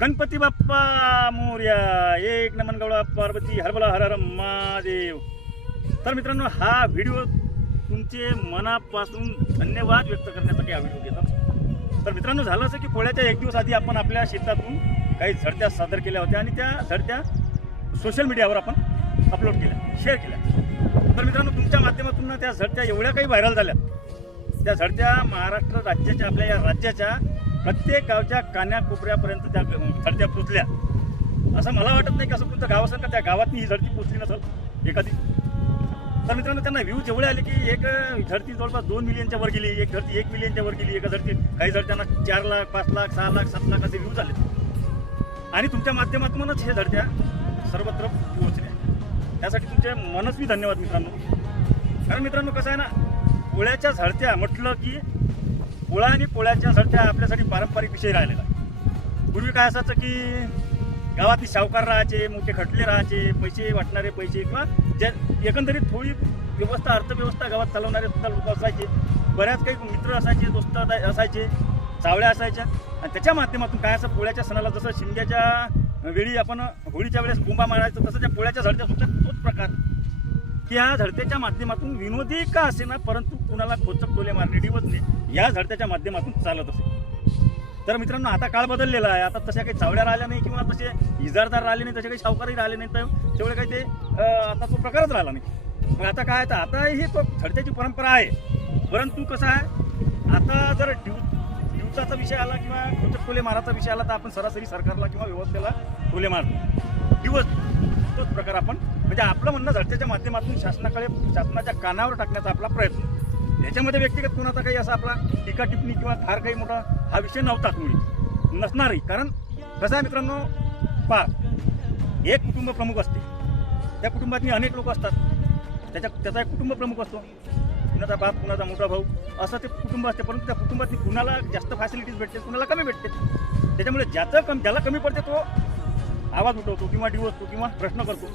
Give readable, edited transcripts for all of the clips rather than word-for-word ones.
गणपती बाप्पा मोरया, एक नमन गौडा पार्वती हरबला हर हर महादेव. तर मित्रांनो, हा व्हिडिओ तुमचे मनापासून धन्यवाद व्यक्त करण्यासाठी हा व्हिडिओ घेतात. तर मित्रांनो, झालं असं की पोळ्याच्या एक दिवस आधी आपण आपल्या शेतातून काही झडत्या सादर केल्या होत्या आणि त्या झडत्या सोशल मीडियावर आपण अपलोड केल्या, शेअर केल्या. तर मित्रांनो, तुमच्या माध्यमातून त्या झडत्या एवढ्या काही व्हायरल झाल्या. त्या झडत्या महाराष्ट्र राज्याच्या, आपल्या या राज्याच्या प्रत्येक गावच्या कान्याकोपऱ्यापर्यंत त्या झडत्या पोचल्या. असं मला वाटत नाही की असं कोणतं गाव असेल का त्या गावातनी ही झडती पोचली नसेल एखादी. तर मित्रांनो, त्यांना व्ह्यूज एवढे आले की एक झडती जवळपास 2 मिलियनच्या वर गेली, एक झडती 1 मिलियनच्या वर गेली एका झडतीत. काही झडत्यांना 4 लाख, 5 लाख, 6 लाख, 7 लाख असे व्ह्यूज आले. आणि तुमच्या माध्यमातूनच हे झडत्या सर्वत्र पोहोचल्या. त्यासाठी तुमचे मनस्वी धन्यवाद मित्रांनो. कारण मित्रांनो, कसं आहे ना, पोळ्याच्या झडत्या म्हटलं की पोळा आणि पोळ्याच्या झडत्या आपल्यासाठी पारंपरिक विषय राहिलेला. पूर्वी काय असायचं की गावातली सावकार राहायचे, मोठे खटले राहायचे, पैसे वाटणारे पैसे, किंवा जे एकंदरीत थोडी व्यवस्था, अर्थव्यवस्था गावात चालवणारे सुद्धा लोक असायचे. बऱ्याच काही मित्र असायचे, दोस्त असायचे, चावळ्या असायच्या. आणि त्याच्या माध्यमातून काय असं पोळ्याच्या सणाला जसं शिमग्याच्या वेळी आपण होळीच्या वेळेस कुंभा मारायचं, तसं त्या पोळ्याच्या झडत्या सुद्धा तोच प्रकार की ह्या झडत्याच्या माध्यमातून विनोदी का असे ना, परंतु कुणाला खोचक टोले मारणे, डिवचणे या झडत्याच्या माध्यमातून चालत असे. तर मित्रांनो, आता काळ बदललेला आहे. आता तशा काही चावड्या राहिल्या नाही किंवा तसे इजारदार राहिले नाही, तसे काही सावकारही राहिले नाही. तर तेवढे काही ते आता तो प्रकारच राहिला नाही. मग आता काय, तर आता ही तो झडत्याची परंपरा आहे. परंतु कसं आहे, आता जर दिवसाचा विषय आला किंवा खोचक टोले माराचा विषय आला तर आपण सरासरी सरकारला किंवा व्यवस्थेला टोले मारतो. दिवस तोच प्रकार आपण, म्हणजे आपलं म्हणणं झडत्याच्या माध्यमातून शासनाच्या कानावर टाकण्याचा आपला प्रयत्न. याच्यामध्ये व्यक्तिगत कोणाचा काही असा आपला टीका टिप्पणी किंवा फार काही मोठा हा विषय नव्हताच, मुळी नसणारही. कारण कसं आहे मित्रांनो, एक कुटुंब प्रमुख असते, त्या कुटुंबातली अनेक लोक असतात, त्याचा एक कुटुंब प्रमुख असतो. कुणाचा बाप, कुणाचा मोठा भाऊ, असं ते कुटुंब असते. परंतु त्या कुटुंबातली कुणाला जास्त फॅसिलिटीज भेटते, कुणाला कमी भेटते. त्याच्यामुळे ज्याला कमी पडते तो आवाज उठवतो किंवा डिवचतो किंवा प्रश्न करतो.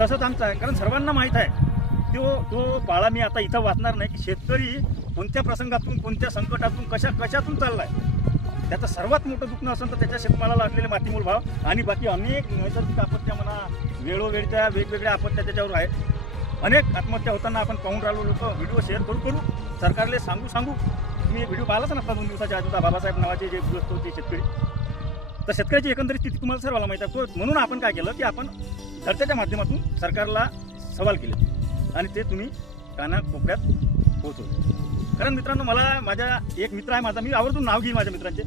तसंच आमचं आहे. कारण सर्वांना माहीत आहे, तो बाळा मी आता इथं वाचणार नाही की शेतकरी कोणत्या प्रसंगातून, कोणत्या संकटातून, कशातून चाललाय. त्याचं सर्वात मोठं दुखणं असेल तर त्याच्या शेतमालाला असलेले मातीमोल भाव आणि बाकी अनेक नैसर्गिक आपत्त्या म्हणा, वेळोवेळच्या वेगवेगळ्या आपत्त्या त्याच्यावर आहेत. अनेक आत्महत्या होताना आपण पाहून राहिलो. लोक व्हिडिओ शेअर करू सरकारला सांगू. मी एक व्हिडिओ पाहिलाच नसता 2 दिवसाच्या आधी होता, बाबासाहेब नावाचे जे ग्रस्त होते शेतकरी. तर शेतकऱ्याची एकंदरीत स्थिती तुम्हाला सर्वांना माहीत आहे. म्हणून आपण काय केलं की आपण झडत्याच्या माध्यमातून सरकारला सवाल केले आणि ते तुम्ही कानाकोपऱ्यात पोहोचवले. कारण मित्रांनो, मला माझा एक मित्र आहे, मी आवर्जून नाव घेईन माझ्या मित्रांचे,